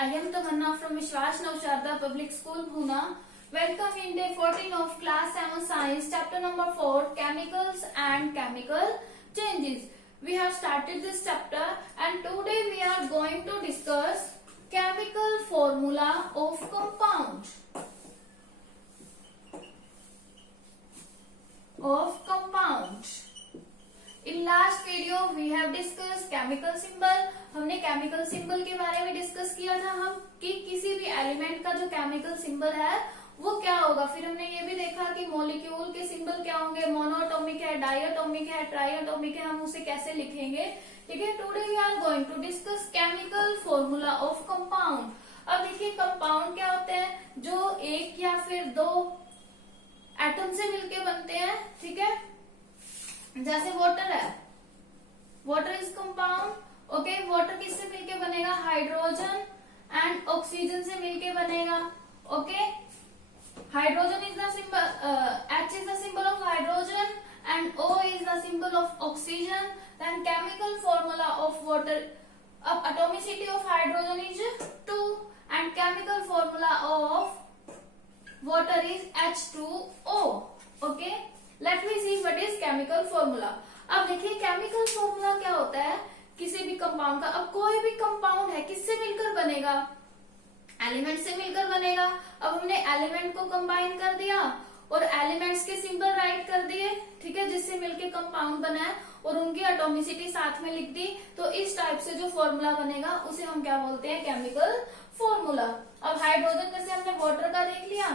I am Tamanna from Vishwas Navsharda Public School, Pune. Welcome in day 14 of class 7 science, chapter number 4, chemicals and chemical changes. We have started this chapter and today we are going to discuss chemical formula of compound. In last video we have discussed chemical symbol. हमने chemical symbol के बारे में discuss किया था हम कि किसी भी एलिमेंट का जो केमिकल सिंबल है वो क्या होगा। फिर हमने ये भी देखा कि मॉलिक्यूल के सिंबल क्या होंगे, मोनोएटॉमिक है, डाइएटॉमिक है, ट्राइएटॉमिक है, हम उसे कैसे लिखेंगे। ठीक है, today we are going to discuss chemical formula of compound. अब देखिए कंपाउंड क्या होते हैं, जो एक या फिर दो एटम से मिलके बनते हैं। ठीक है, जैसे वाटर है, water is compound. Okay, water किससे मिलके बनेगा, हाइड्रोजन एंड ऑक्सीजन से मिलके बनेगा। Okay, hydrogen is the symbol, H is the symbol of hydrogen and O is the symbol of oxygen. Then chemical formula of water, अब atomicity of hydrogen is 2 and chemical formula of water is H2O। Okay, let me see what is chemical formula. अब देखिए chemical formula क्या होता है किसी भी compound का। अब कोई भी कंपाउंड है किससे मिलकर बनेगा, एलिमेंट से मिलकर बनेगा। अब हमने एलिमेंट को कंबाइन कर दिया और एलिमेंट्स के सिंबल राइट कर दिए, ठीक है, जिससे मिलकर कंपाउंड बना है और उनकी एटॉमिसिटी साथ में लिख दी। तो इस टाइप से जो फॉर्मूला बनेगा उसे हम क्या बोलते हैं, केमिकल फॉर्मूला। अब हाइड्रोजन जैसे हमने वाटर का देख लिया,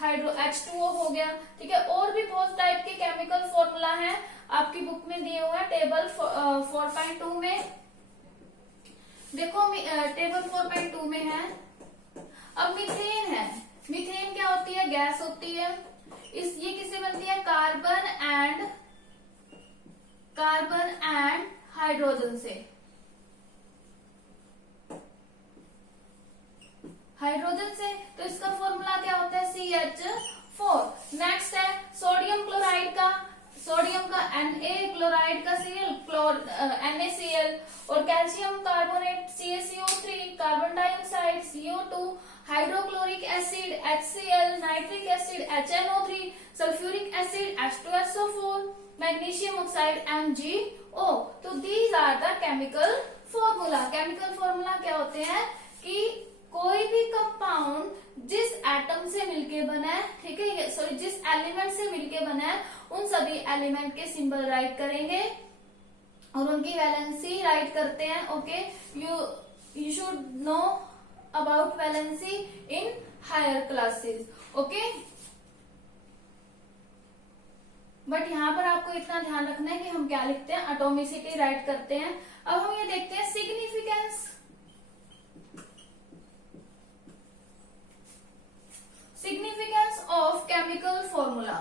हाइड्रो H2O हो गया। ठीक है, और भी बहुत टाइप के केमिकल फॉर्मूला हैं, आपकी बुक में दिए हुए हैं टेबल 4.2 में। देखो टेबल 4.2 में है। अब मीथेन है, मीथेन क्या होती है, गैस होती है। ये किससे बनती है, कार्बन एंड हाइड्रोजन से, हाइड्रोजन से। तो इसका फॉर्मूला क्या होता है, CH4। नेक्स्ट है सोडियम क्लोराइड का, सोडियम का Na, क्लोराइड का Cl, NaCl, और calcium carbonate CaCO3, carbon dioxide CO2, hydrochloric acid HCl, nitric acid HNO3, sulphuric acid H2SO4, magnesium oxide MgO। तो these are the chemical formula. Chemical formula क्या होते हैं कि कोई भी कंपाउंड जिस एटम से मिलके बना है, ठीक है, सॉरी जिस एलिमेंट से मिलके बना है, उन सभी एलिमेंट के सिंबल राइट करेंगे और उनकी वैलेंसी राइट करते हैं। Okay, you should know about valency in higher classes. Okay, but यहाँ पर आपको इतना ध्यान रखना है कि हम क्या लिखते हैं, एटॉमिसिटी राइट करते हैं। अब हम ये देखते हैं significance. Significance of chemical formula.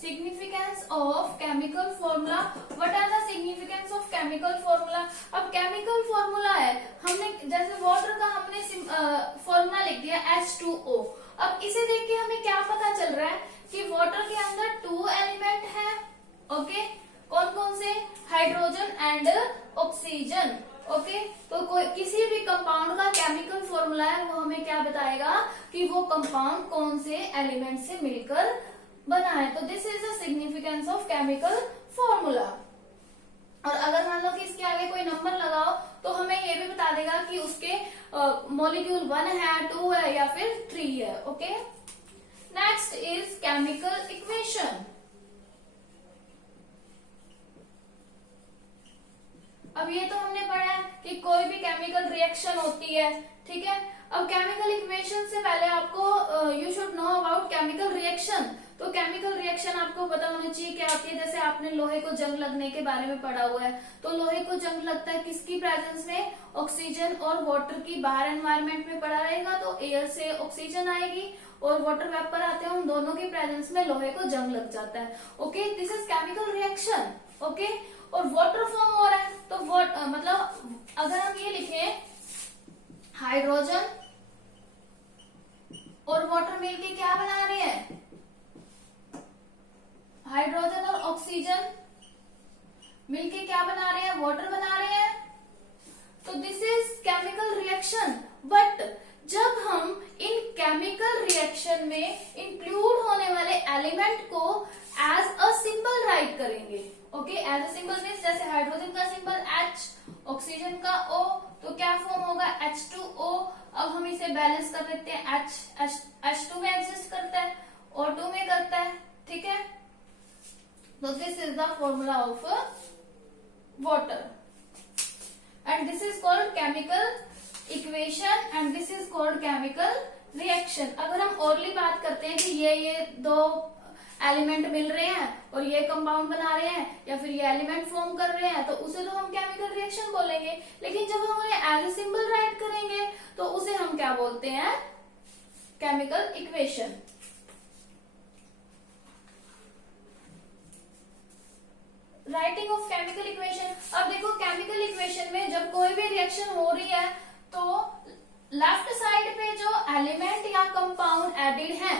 Significance of chemical formula. What are the significance of chemical formula? अब chemical formula है, हमने जैसे water का हमने फॉर्मूला लिख दिया H2O। अब इसे देख के हमें क्या पता चल रहा है कि water के अंदर 2 एलिमेंट है। ओके, कौन कौन से, हाइड्रोजन एंड ऑक्सीजन। ओके, तो कोई किसी भी कंपाउंड का केमिकल फॉर्मूला है वो हमें क्या बताएगा कि वो कंपाउंड कौन से एलिमेंट से मिलकर बना है। तो this is the significance of chemical formula. और अगर मान लो कि इसके आगे कोई नंबर लगाओ तो हमें ये भी बता देगा कि उसके मॉलिक्यूल 1 है, 2 है या फिर 3 है। Okay, next is chemical equation. अब ये तो हमने पढ़ा है कि कोई भी केमिकल रिएक्शन होती है। ठीक है, अब केमिकल इक्वेशन से पहले आपको you should know about chemical reaction. तो केमिकल रिएक्शन आपको पता होना चाहिए क्या होती है। जैसे आपने लोहे को जंग लगने के बारे में पढ़ा हुआ है, तो लोहे को जंग लगता है किसकी प्रेजेंस में, ऑक्सीजन और वाटर की। बाहर एनवायरमेंट में पड़ा रहेगा तो एयर से ऑक्सीजन आएगी और वाटर वेपर आते हैं, उन दोनों की प्रेजेंस में लोहे को जंग लग जाता है। Okay, this is chemical reaction. Okay, और वाटर फॉर्म हो रहा है तो मतलब अगर हम ये लिखें हाइड्रोजन और वाटर मिलके क्या बना रहे हैं, हाइड्रोजन और ऑक्सीजन मिलके क्या बना रहे हैं, वाटर बना रहे हैं। इंक्लूड होने वाले एलिमेंट को एज अ सिंबल राइट करेंगे। Okay, as a symbol means जैसे हाइड्रोजन का सिंबल H, ऑक्सीजन का O, तो क्या फॉर्म होगा H2O। अब हम इसे बैलेंस कर देते हैं, H2 में एग्जिस्ट करता है, O2 में करता है, ठीक है। तो this is the formula of water and this is called chemical equation and this is called chemical reaction. अगर हम ओरली बात करते हैं कि ये दो एलिमेंट मिल रहे हैं और ये कंपाउंड बना रहे हैं या फिर ये एलिमेंट फॉर्म कर रहे हैं, तो उसे तो हम केमिकल रिएक्शन बोलेंगे। लेकिन जब हम उन्हें एज ए सिंबल राइट करेंगे तो उसे हम क्या बोलते हैं, chemical equation. Writing of chemical equation. अब देखो केमिकल इक्वेशन में जब कोई भी रिएक्शन हो रही है तो लेफ्ट साइड पे जो एलिमेंट या कंपाउंड एडेड है,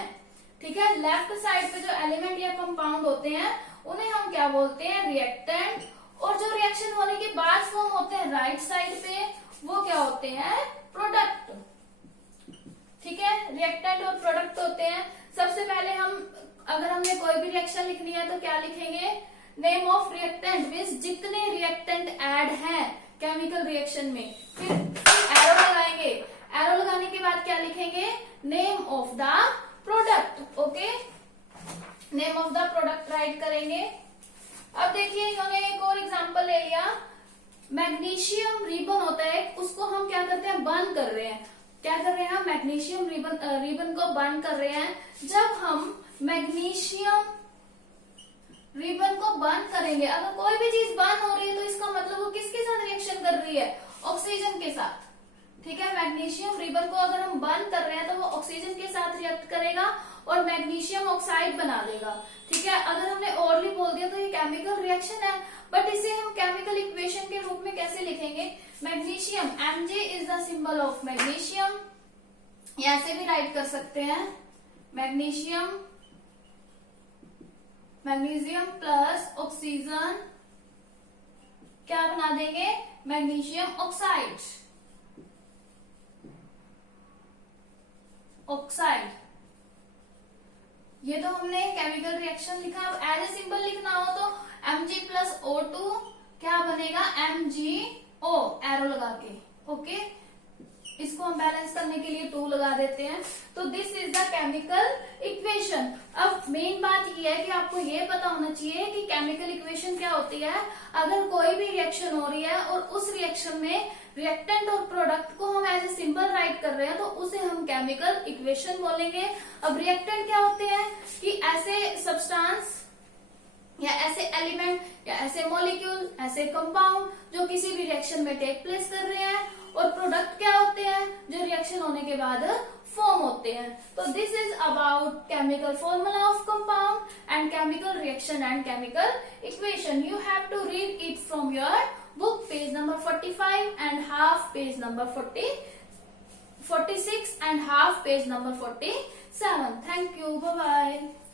ठीक है, लेफ्ट साइड पे जो एलिमेंट या कंपाउंड होते हैं उन्हें हम क्या बोलते हैं, रिएक्टेंट। और जो रिएक्शन होने के बाद फॉर्म होते हैं राइट साइड पे, वो क्या होते हैं, प्रोडक्ट। ठीक है, रिएक्टेंट और प्रोडक्ट होते हैं। सबसे पहले हम अगर हमने कोई भी रिएक्शन लिखनी है तो क्या लिखेंगे, नेम ऑफ रिएक्टेंट मीन्स जितने रिएक्टेंट ऐड हैं केमिकल रिएक्शन में, फिर एरो लगाएंगे। एरो लगाने के बाद क्या लिखेंगे, name of the product. Okay, name of the product right करेंगे। अब देखिए इन्होंने एक और एग्जांपल ले लिया, मैग्नीशियम रिबन होता है, उसको हम क्या करते हैं, बर्न कर रहे हैं। क्या कर रहे हैं, हम मैग्नीशियम रिबन को बर्न कर रहे हैं। जब हम मैग्नीशियम रिबन को बर्न करेंगे, अगर कोई भी चीज बर्न हो रही है तो इसका मतलब वो किसके साथ रिएक्शन कर रही है, ऑक्सीजन के साथ। ठीक है, मैग्नीशियम रिबन को अगर हम बर्न कर रहे हैं तो वो ऑक्सीजन के साथ रिएक्ट करेगा और मैग्नीशियम ऑक्साइड बना देगा। ठीक है, अगर हमने ओरली बोल दिया तो ये केमिकल रिएक्शन है, बट इसे हम केमिकल इक्वेशन के रूप में कैसे लिखेंगे, magnesium Mg is the symbol of magnesium, ऐसे भी राइट कर सकते हैं, मैग्नीशियम मैग्नीशियम प्लस ऑक्सीजन क्या बना देंगे, मैग्नीशियम ऑक्साइड। ऑक्साइड, ये तो हमने केमिकल रिएक्शन लिखा। अब एज ए सिंबल लिखना हो तो Mg प्लस O2 क्या बनेगा, MgO, एरो लगा के। ओके, इसको हम बैलेंस करने के लिए 2 लगा देते हैं। तो this is the chemical equation. अब मेन बात ये है कि आपको ये पता होना चाहिए कि केमिकल इक्वेशन क्या होती है। अगर कोई भी रिएक्शन हो रही है और उस रिएक्शन में रिएक्टेंट और प्रोडक्ट को हम एज ए सिंबल राइट कर रहे हैं तो उसे हम केमिकल इक्वेशन बोलेंगे। अब रिएक्टेंट क्या होते हैं कि ऐसे सब्सटेंस या ऐसे एलिमेंट या ऐसे मॉलिक्यूल, ऐसे कंपाउंड जो किसी भी रिएक्शन में टेक प्लेस कर रहे हैं। और प्रोडक्ट क्या होते हैं, जो रिएक्शन होने के बाद फॉर्म होते हैं। तो this is about chemical formula of compound and chemical reaction and chemical equation. You have to read it from your book, page number 45 and half page number 46 and half page number 47. Thank you. Bye bye.